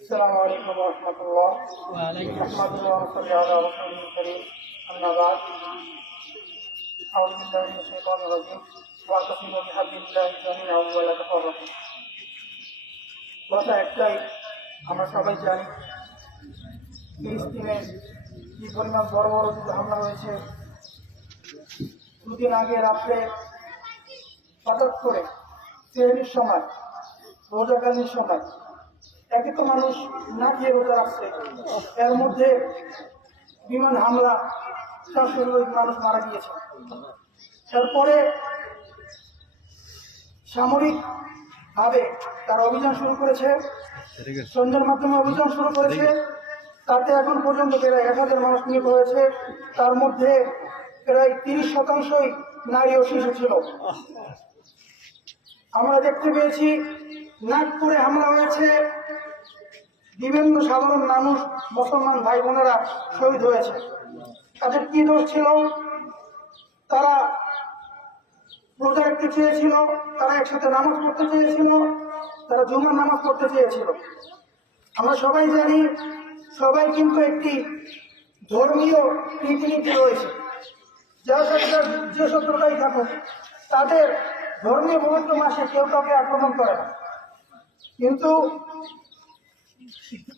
السلام عليكم ورحمة الله. نحمده ونصلي على رسوله الكريم. أما بعد، أعوذ بالله من الشيطان الرجيم. واعتصموا بحبل الله جميعا ولا تفرقوا. কথা একটাই, আমরা সবাই জানি ফিলিস্তিনে কি পরিমাণ বড় বড় যুদ্ধ হামলা হয়েছে। দুদিন আগে রাত্রে হঠাৎ করে সেহরির সময়, রোজাকালীন সময়, একে তো মানুষ না খেয়ে রোজা রাখছে, এর মধ্যে বিমান হামলা 400 মানুষ মারা গিয়েছে। এরপরে সামরিক ভাবে তারা অভিযান শুরু করেছে, সন্ধ্যার মাধ্যমে অভিযান শুরু করেছে। তাতে এখন পর্যন্ত প্রায় 1000 মানুষ নিহত হয়েছে। তার মধ্যে প্রায় 30% নারী ও শিশু ছিল। আমরা দেখতে পেয়েছি নাগপুরে হামলা হয়েছে, বিভিন্ন সাধারণ মানুষ, মুসলমান ভাই বোনেরা শহীদ হয়েছে। তাদের কি দোষ ছিল? তারা রোজা রাখতে চেয়েছিল, তারা একসাথে নামাজ পড়তে চেয়েছিল, তারা জুমার নামাজ পড়তে চেয়েছিল। আমরা সবাই জানি, সবাই কিন্তু একটি ধর্মীয় রীতিনীতি রয়েছে। যে শত্রুতাই থাকুক, তাদের ধর্মীয় পবিত্র মাসে কেউ কাউকে আক্রমণ করে না। কিন্তু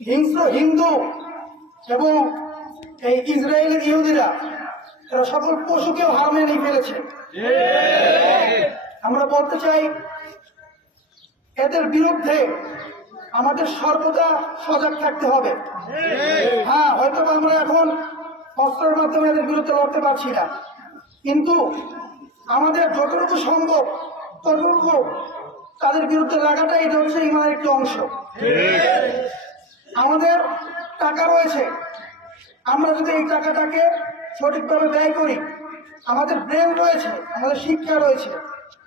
হিংস্র হিন্দু এবং এই ইসরায়েলের ইহুদিরা এরা সকল পশুকেও হার মেনে ফেলেছে। আমরা বলতে চাই, এদের বিরুদ্ধে আমাদের সর্বদা সজাগ থাকতে হবে। হ্যাঁ, হয়তো আমরা এখন অস্ত্রের মাধ্যমে এদের বিরুদ্ধে লড়তে পারছি না, কিন্তু আমাদের যতটুকু সম্ভব ততটুকু তাদের বিরুদ্ধে লাগাটা, এটা হচ্ছে ইমানের একটি অংশ। আমাদের টাকা রয়েছে, আমরা যদি এই টাকাটাকে সঠিকভাবে ব্যয় করি, আমাদের ব্রেন রয়েছে, আমাদের শিক্ষা রয়েছে,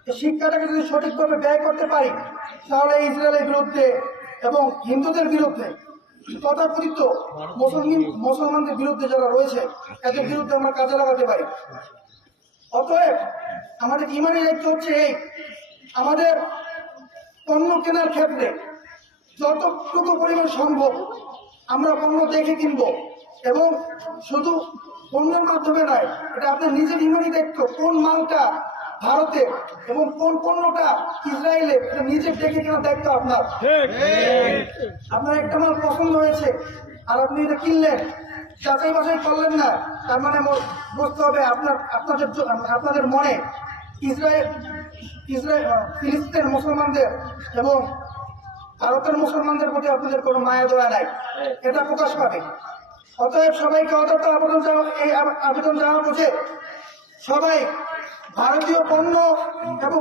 এই শিক্ষাটাকে যদি সঠিকভাবে ব্যয় করতে পারি, তাহলে ইসরায়েলের বিরুদ্ধে এবং হিন্দুদের বিরুদ্ধে, তথাকথিত মুসলমানদের বিরুদ্ধে যারা রয়েছে, এদের বিরুদ্ধে আমরা কাজে লাগাতে পারি। অতএব আমাদের ইমানি দায়িত্ব হচ্ছে এই, আমাদের পণ্য কেনার ক্ষেত্রে যতটুকু পরিমাণ সম্ভব আমরা পণ্য দেখে কিনবো, এবং শুধু পণ্যের মাধ্যমে নয়, এটা আপনার নিজের ইমানি দায়িত্ব। কোন মালটা ভারতে এবং কোন পণ্যটা ইসরায়েলে, এটা নিজের দেখে কেনার দায়িত্ব আপনার। আপনার একটা মাল পছন্দ হয়েছে আর আপনি এটা কিনলেন, যাচাই বাছাই করলেন না, তার মানে বুঝতে হবে আপনাদের মনে ফিলিস্তিনের মুসলমানদের এবং ভারতের মুসলমানদের প্রতি আপনাদের কোনো মায়া দয়া নাই, এটা প্রকাশ পাবে। অতএব সবাইকে আবেদন জানানো উচিত, সবাই ভারতীয় পণ্য এবং